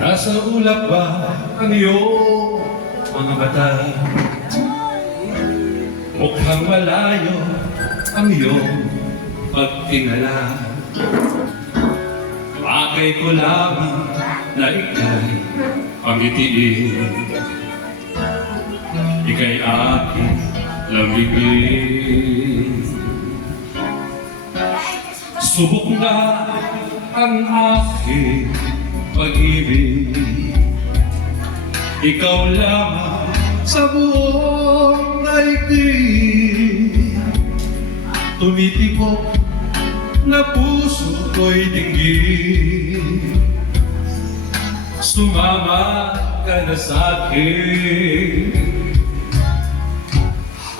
Nasa ulap ba ang iyong mga mata? Mukhang malayo ang iyong pagtingala. Akay ko lamang na ika'y pangitiin. Ika'y aking lamigin. Subok na ang aking pag-ibig. Ikaw lamang sa buong daigdig. Tumitibok na puso ko'y dinggin. Sumama ka na sa'kin.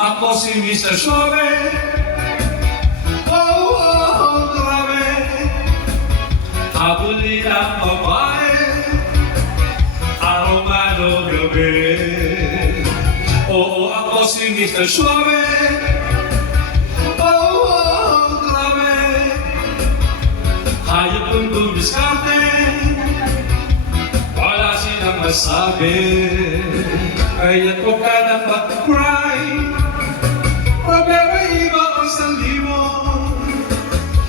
Ako si Mr. Suave. Oh, oh, grabe. Habulin ang babae, araw man o gabi. Oo, ako si Mr. Suave. Oh, oh, grabe. Hayop kong dumiskarte, wala silang masabi. Kaya't huwag ka na mag-cry. Problema iba ang sali mo,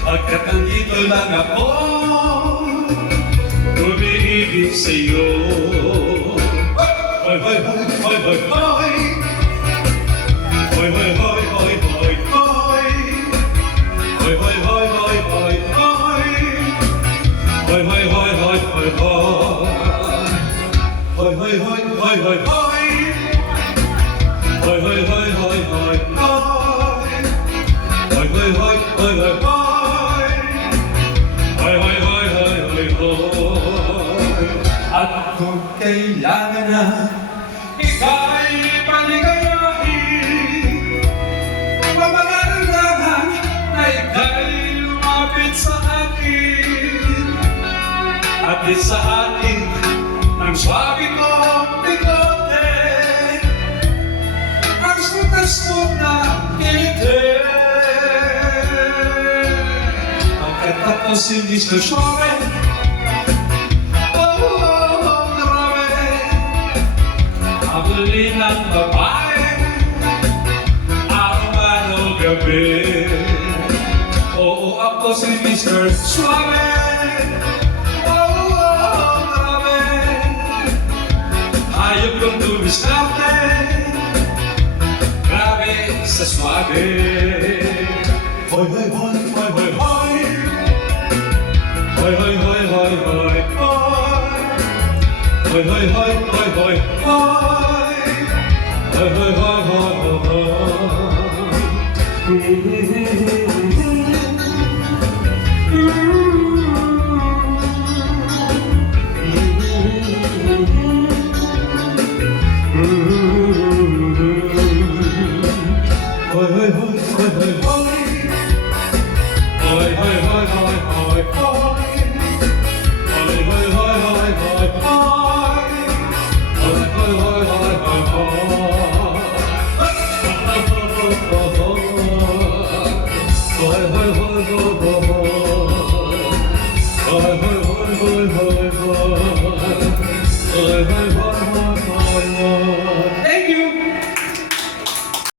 pagkat nandito lang ako, umiibig sa'yo. Hoy, hoy, hoy, hoy, hoy, hoy. Hoy, hoy, hoy, hoy, hoy, hoy. Hoy, hoy, hoy, hoy, hoy, hoy. Hoy, hoy, hoy, hoy, hoy, hoy. Hoy, hoy, hoy, hoy, hoy, hoy. Hoy, hoy, hoy, hoy, hoy, hoy. Hoy, hoy, hoy, hoy, hoy, hoy. Hoy, hoy, hoy, hoy, hoy, hoy. At kung kailangan na ika'y paligayahin, pamagalangan na ika'y lumapit sa akin, at di sa akin ang swabe kong bigote, ang smooth na kilite. Pagkat ako si Mr. Suave. Habulin ang babae, araw man o gabi. Oo, ako si Mr. Suave. Oh, grabe. Hayop kong dumiskarte, grabe sa suave. Hoy, hoy, hoy, hoy, hoy, hoy. Hoy, hoy, hoy, hoy, hoy, hoy. Hoy, hoy, hoy, hoy, hoy, hoy. Hoy, hoy, hoy, hoy, hoy, Hoy, hoy, hoy, hoy, hoy.